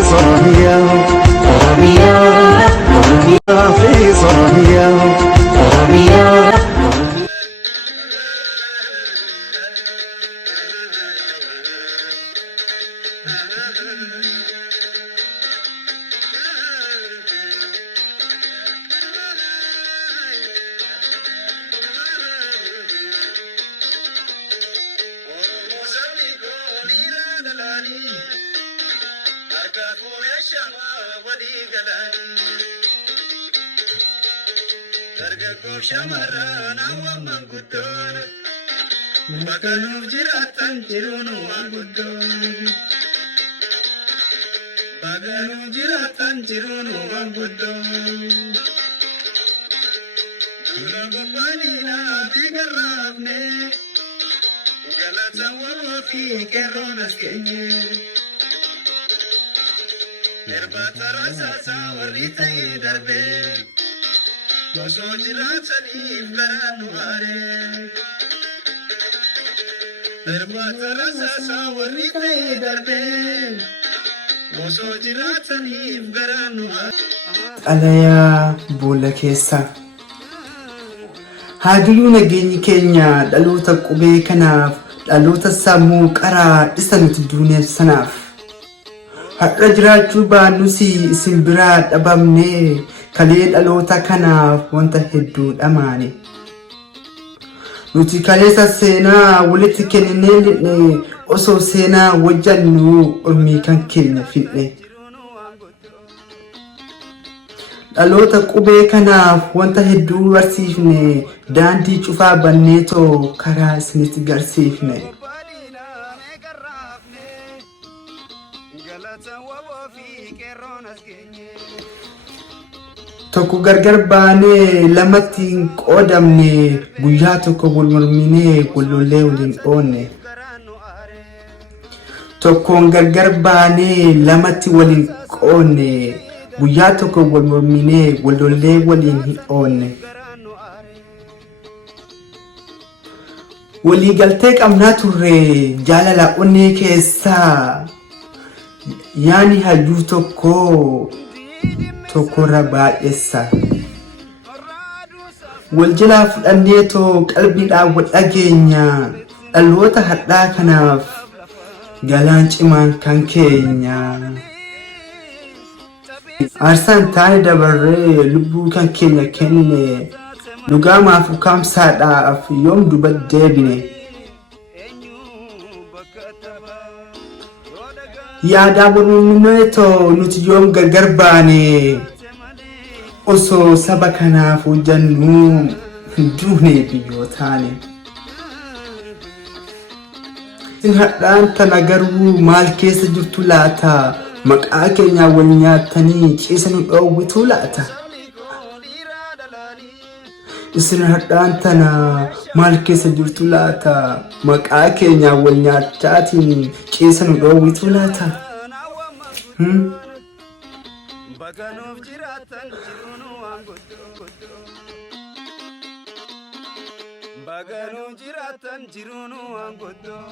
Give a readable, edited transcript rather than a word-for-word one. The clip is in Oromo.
Oromia, Oromia, Oromia, face Oromia, Oromia. Shamarran awwaman guddoon bakka nuuf jiraatan jiruun waan guddoon bakka nuuf jiraatan jiruun waan guddoon dura gobbaaniidhaa fi garraafne galata warroo fi qeerroon as keenye erbaata rasaasaa warri ta'ee darbee osoo jiraataniif garaan nu aaree erbaata rasaasaa warri ta'ee darbee osoo jiraataniif garaan nu aaree. Xalayaa boolla keessa haaduyuu nageenyi keenya dhaloota qubee kanaaf dhaloota sammuu qaraa isa nuti duuneef sanaaf har'a jiraachuu baannus isin biraa dhabamnee kalee dhaloota kanaaf wanta hedduu dhamaane nuti kaleessa seenaa walitti kenninee lidhe osoo seenaa wajjannu ormii kan keenya fidhe dhaloota qubee kanaaf wanta hedduu barsiifne daandii cufaa banneetoo karaa isinitti garsiifne tokko gargar baanee lamatti hin qoodamne guyyaa tokko wal morminee wallollee waliin oonne tokkoon gargar baanee lamatti waliin qoonne guyyaa tokko wal morminee wallollee waliin hin oonne walii galtee qabnaa turre jaalala onnee keessaa yaani hayyuu tokkorra baay'essa wal jalaa fudhanneetoo qalbiidhaan wal dhageenya dhaloota hadhaa kanaaf galaan cimaan kan keenya aarsaan taane dabarree lubbuu kan keenya kenne dhugaamaaf ukaamsaadhaaf yoom duba deebine yaadaa bonuuneetoo nuti yoom gargar baane osoo saba kanaaf hojjannu duunee biyyootaane isin hadhaan tana garuu maal keessa jirtu laata maqaa keenyaa wal nyaattanii ciisa nu dhoowwituu laata isin hadhaan tana maal keessa jirtu laata maqaa keenyaa wal nyaachaatiin ciisa nu dhoowwituu laata Baganuuf jiraatan jiruun waan guddoo Baganuuf jiraatan jiruun waan guddoo